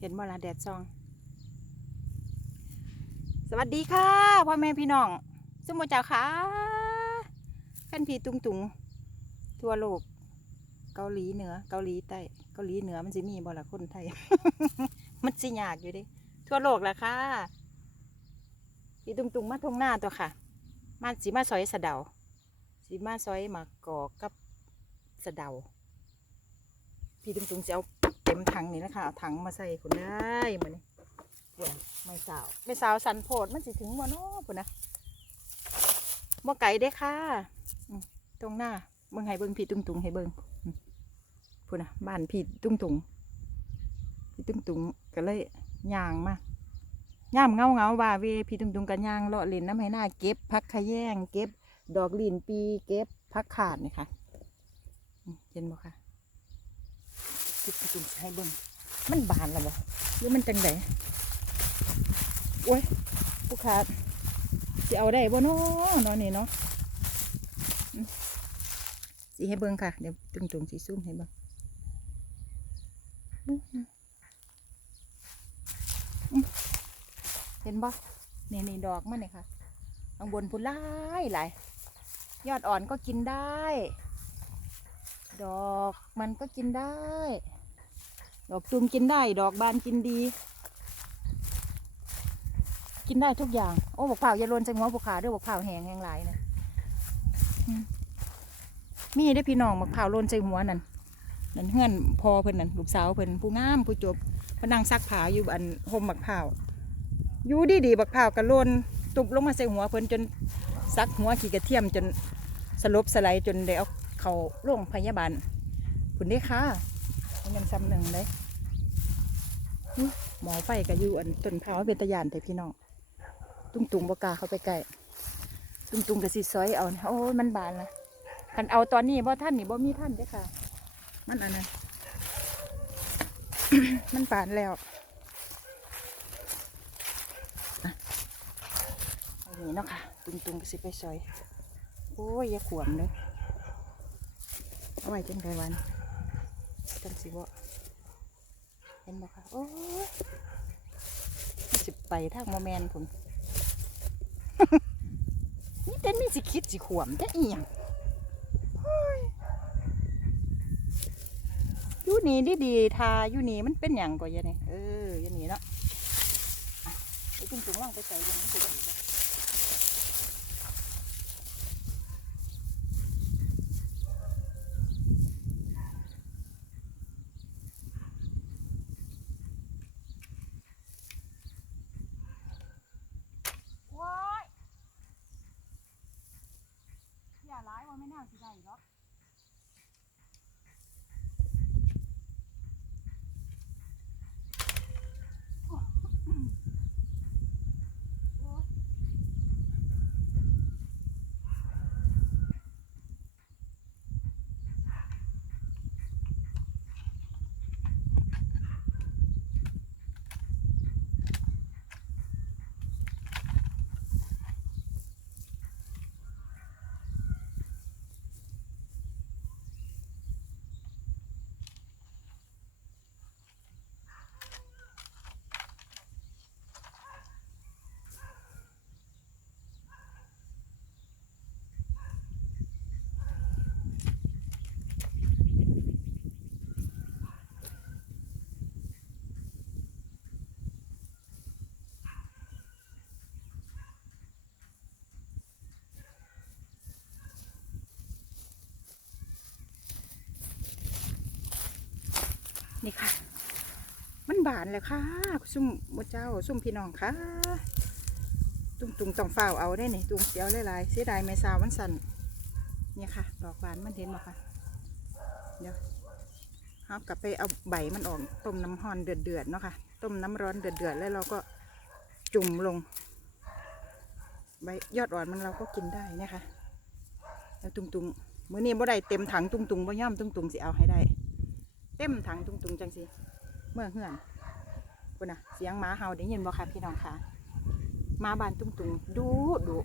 เห็นบ่ละแดดซอง สวัสดีค่ะพ่อแม่พี่น้องสมบูเจ้าค่ะแฟนพี่ตุงตุงทั่วโลก เกาหลีเหนือ เกาหลีใต้เกาหลีเหนือมันสิมีบ่ละคนไทย มันสิยากอยู่ดิทั่วโลกแหละค่ะพี่ตุงตุงมาทงหน้าตัวค่ะมาสีมาซอยสะเดาสีมาซอยมากอกกับสะเดาพี่ตุงตุงจะเอา ต็มถังนี่นะคะเอาถังมาใส่คนได้มานี่เดี๋ยวไม่สาวไม่สาวสันโพดมันสิถึงบ่เนาะพุ่นนะบ่ไก่เด้ค่ะตรงหน้าเบิ่งให้เบิ่งพี่ตุงตุงให้เบิ่งอืมพุ่นนะบ้านพี่ตุงตุงพี่ตุงตุงก็เลยย่างมาย่ามเงาเงาๆว่าเวพี่ตุงตุงกันย่างเลาะเล่นน้ำให้หน้าเก็บพักขะแยงเก็บ ดอกลีนปี เก็บพักขาดนี่ค่ะเห็นบ่ค่ะ คิดกระตุ้นให้เบิ่งมันบานแล้วบ่หรือมันจังไดโอ้ยผู้ขาสิเอาได้บ่เนาะเนาะนี่เนาะสิให้เบิ่งค่ะ เดี๋ยวตุงตุงๆสิซูมให้เบิ่งเห็นบ่นี่นี่ดอกมันนี่ค่ะข้างบนพุ่นหลายหลายยอดอ่อนก็กินได้ ดอกมันก็กินได้ ดอกตูมกินได้ ดอกบานกินดี กินได้ทุกอย่าง โอ้บกเผาอย่าลนใส่หัวบกขาด้วยบกเผาแหงแหงหลายนะมีได้พี่น้องบกเผาโลนใส่หัวนั่นนั่นเฮือนพอเพิ่นนั่นลูกสาวเพิ่นผู้งามผู้จบพนังซักผ้าอยู่อันห่มบักเผาอยู่ดีดีๆบักเผากระโลนตุบลงมาใส่หัวเพิ่นจนซักหัวขี่กระเทียมจนสลบสไลจนได้เอาเขาโรงพยาบาลคุณได้ค่ะ มันซ้ำหนึ่งเลยหมอไฟก็อยู่อันต้นพร้าวเป็นตะยานแต่พี่น้องตุ้งตุงบกาเข้าไปใกล้ตุ้งตุงกับสิซอยเอาเนี่ยโอ้ยมันบานละคันเอาตอนนี้บ่ท่านนี่บ่มีท่านเด้ค่ะ มันอันนั้นมันบานแล้วอะเอาอย่างนี้เนาะค่ะ ตุ้งตุงก็สิไปซอย โอ้ยอย่าขวมเลยเอาไว้จังไดวัน สิบ่เห็นบ่คะโอ้ยสิไปทางโมแมนผมนี่เต้นมีสิคิดสิขวมได้อีหยังยู่นี่ดีดีทาอยู่นี่มันเป็นอย่างก่อนยะนี่เออยันนี่เนาะไอ้ตุ้งตุงว่างไปใส่ยังไม่ถูกเลยว้ายอย่าร้ายว่าไม่น่า สิได้หรอก นี่ค่ะ มันบานแล้วค่ะซุ่มมดเจ้าซุ่มพี่น้องค่ะ ตุงตุงต้องฝ้าเอาได้นี่ตุงเสียวหลายๆเสียดายไม่สาวมันสั่นเนี่ยค่ะ ดอกบานมันเห็นบ่ค่ะ เดี๋ยวเอากลับไปเอาใบมันออกต้มน้ำร้อนเดือดๆเนาะค่ะ ต้มน้ำร้อนเดือดๆแล้วเราก็จุ่มลงใบยอดอ่อนมันเราก็กินได้เนี่ยค่ะแล้วตุงตุงมื้อนี้บ่ได้เต็มถังตุงตุงบ่ย่อมตุงตุงสิเอาให้ได้ เต็มถังตุงตุงจังสิเมื่อเฮือนคุณน่ะเสียงหมาเห่าได้ยินบ่คะพี่น้องคะหมาบานตุงตุงดูดู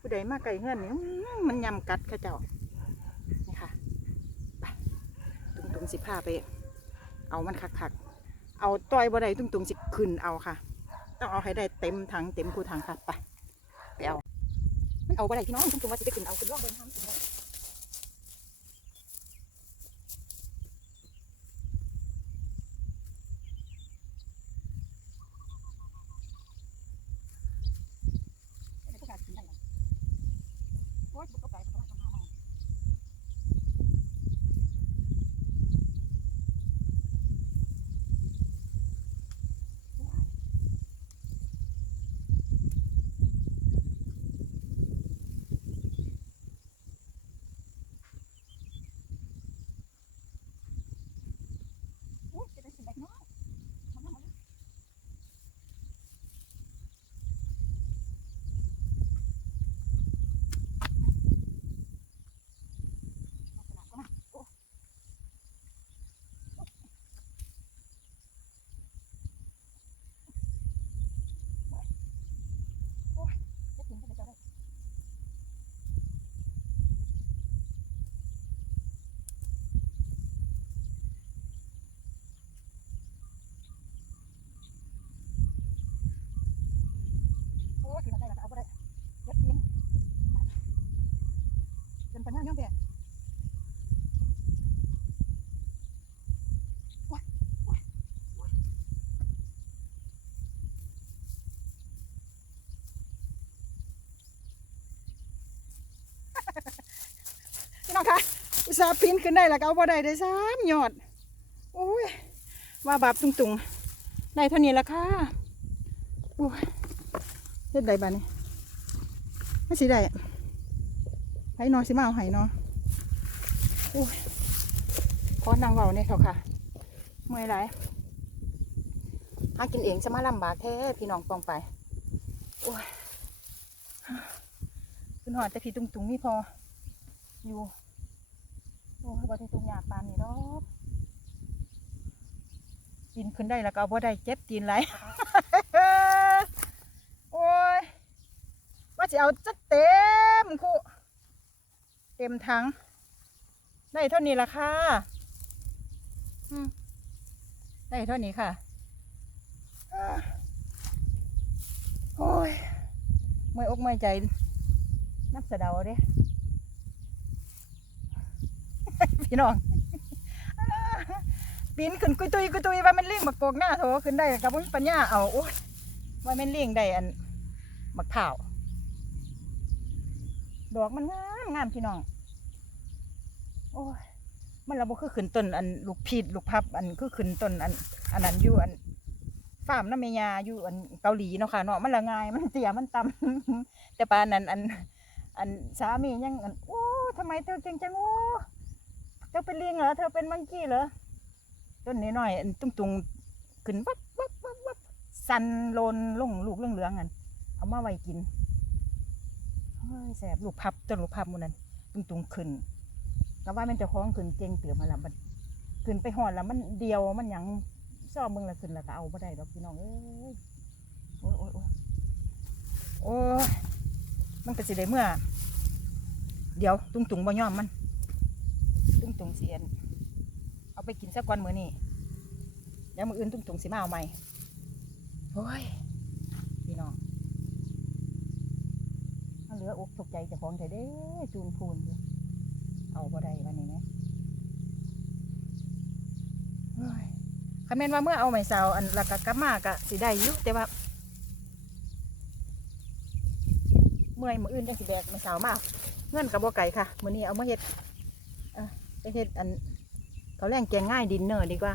ผู้ใดมาไก่เฮือนนี่มันยำกัดข้าเจ้านี่ค่ะไปตุงตุงสิพาไปเอาเอามันคักๆเอาต่อยบ่ได้ตุงๆสิขึ้นเอาค่ะ ต้องเอาให้ได้เต็มถังเต็มคูถังค่ะไปไปเอามันเอาบ่ได้พี่น้องตุงๆว่าสิไปขึ้นเอาขึ้นร่องเบิ่งทำสิได้ไม่ต้องการขึ้นได้หรอกโอ๊ยบุกเข้าไปบุกเข้าไปทำหาหมอ โอ้ยจะได้สิแบบน้อยมันน่ามันลักษณะก็มาโอ้โอ้ยจะถึงก็จะได้ โอ้ยสิมาได้แล้วก็เอาบ่ได้เย็บตีนเป็นปัญหาเนาะเด้โอ้ยโอ้ยโอ้ย พี่น้องคะอุตสาห์ปีนขึ้นได้แล้วก็เอาบ่ได้ได้สามยอดโอ้ยว่าบาปตุงๆได้เท่านี้ละค่ะโอ้ยเฮ็ดได้บ้านี่ไม่สิได้ไห้นอนสิมาเอาไห้นอนโอ้ยขอนางเบาเนี่ยเขาค่ะเมื่อยไรหากินเองจะมาลำบากแท้พี่น้องปองไปโอ้ยขึ้นหอดแต่พี่ตุงตุงๆนี่พออยู่ โอ้ยบ่ได้ตุงยากปานนี่ดอกกินขึ้นได้แล้วก็เอาบ่ได้เจ็บตีนไหลโอ้ยว่าจะเอาจะเต็มคู่เต็มถังได้เท่านี้ละค่ะได้เท่านี้ค่ะโอ้ยเมื่อยอกเมื่อยใจนับสะเดาเด้ พี่น้องปีนขึ้นกุยตุยกุยตุยว่ามันเลี้ยงบักโกกหน้าโถขึ้นได้กับมันปัญญาเอาโอ้ยว่ามันเลี้ยงได้อันมะพร้าดอกมันงามงามพี่น้อง โอ้ยมันระบบคือขึ้นต้นอันลูกพีดลูกพับ อันคือขึ้นต้นอันอันนั้นอยู่อันฟาร์มน้ำเมียาอยู่อันเกาหลีเนาะค่ะเนาะมันละง่ายมันเตี้ยมันต่ำแต่ปานนั้นอัน อันสามียังอันโอ้ทำไมเธอเก่งจังโอ้ เป็นลิงเหรอเธอเป็นมังกี้เหรอต้นน้อยๆอันตุ้งขึ้นวับวับวับวับสันโลนลงลูกเหลืองๆอันเอามาไว้กินเฮ้ยแสบลูกพับต้นลูกพับมันนั้นตุ้งตุงขึ้นก็ว่ามันจะคล้องขึ้นเก่งเตือมาละมันขึ้นไปหอดแล้วมันเดียวมันยังซ่อมมึงละขึ้นแล้วก็เอาไ่ได้ดอกพี่น้องเอ้ยโอ้ยโอ้ยโอ้ยมันก็สิได้เมื่อ เดี๋ยวตุ้งตุงบ่ยอมมัน ตุงตุงเสียนเอาไปกินสักวันมื้อนี้เดี๋ยวมื้ออื่นตุ้งตุงสิมาเอาใหม่โอ้ยพี่น้องเหลืออกตกใจจ้าของแต่เด้จูนพูนอยู่เอาบ่ได้วันนี้นะเฮ้ยคำเมนว่าเมื่อเอาไม้เสาอันล้วก็กลับมากะสิได้ยู่แต่ว่า เมื่อยมืออื่นจังสิแบกไม้เสามาเงื่อนกับบ่ไก่ค่ะมือนี้เอามาเฮ็ด ไปเฮ็ดอันเขาแรงแกงง่ายดินเนอร์ดีกว่า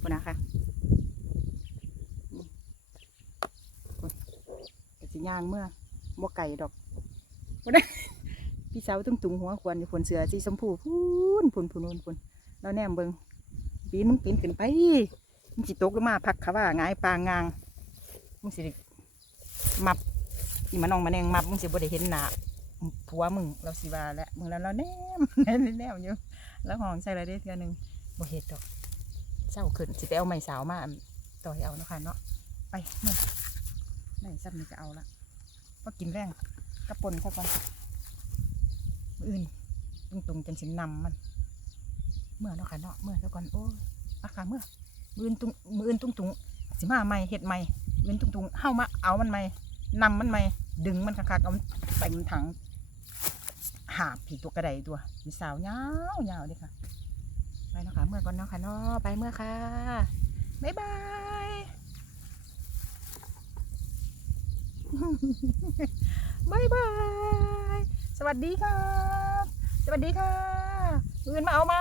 พุ่นะคะก็สิย่างเมื่อบ่ไก่ดอกบ่ได้พี่สาวตุ้งตุงหัวควนอยู่ผลเสือสีชมพูพูนพูนพูนพูนพูนแล้วแนมเบิงปีนมึงปีนขึ้นไปมึงสิตกลงมาพักขาว่าหงายปางงางมึงสิได้มับอีมันน้องมาแนงมับมึงสิบ่ได้เห็นหนาผัวมึงเราสิว่าแล้วมึงแล้วเราแนมแนมแนมอยู่ แล้วหองใส่อะไรได้เทือหนึงบ่เห็ดดอกเศร้าขึ้นสิไปเอาไม้สาวมาต่อยเอาเนาะค่ะเนาะไปเมื่อได้ซับนี่ก็เอาละพอกินแรงกระปนซะก่อนอื่นตรงตรงๆจนสินนำมัน เมื่อเนาะค่ะเนาะเมื่อซะก่อนโอ้ยอาคาเมื่อมืออื่นตุงมืออื่นตุงตุงสิมาใหม่เฮ็ดใหม่มืออื่นตุงตุงเฮามาเอามันใหม่นำมันใหม่ดึงมันคักๆเอาใส่มันถัง หาบผีตัวกระไดตัวมีสาวยาวยาวเด้อค่ะ ไปเนาะค่ะเมื่อก่อนเนาะค่ะเนาะไปเมื่อค่ะบ๊ายบายบายบาย สวัสดีครับ สวัสดีค่ะออื่นมาเอาไหม